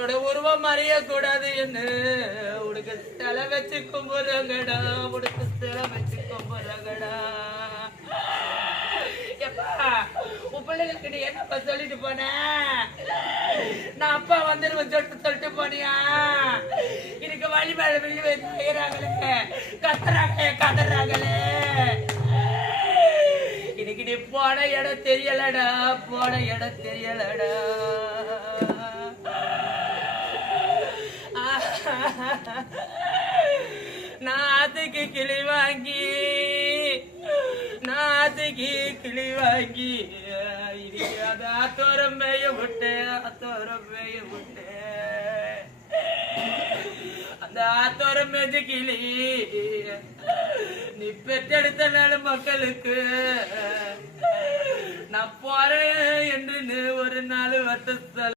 அவரோட உருவம் அறிய கூடாது என்ன உனக்கு சிலை வச்சு கும்புறங்கடா உனக்கு சிலை வச்சு கும்புறங்கடா உன் பிள்ளைகளுக்கு நீ என்னப்பா சொல்லிட்டு போன நான் அப்பா வந்துருவேன் சொல்லிட்டு போனியா எனக்கு வழி மேல விழி வைக்கிறாங்களே கத்துறாங்களே இன்னைக்கு நீ போன இடம் தெரியலடா நான் அதுக்கு கிளி வாங்கி அது ஆத்தோரம்பைய விட்டேன் அந்த ஆத்தோரம் மேஜ கிளி நீ பெற்றெடுத்த நாள் மக்களுக்கு நான் போறேன் என்று ஒரு நாள் வருத்த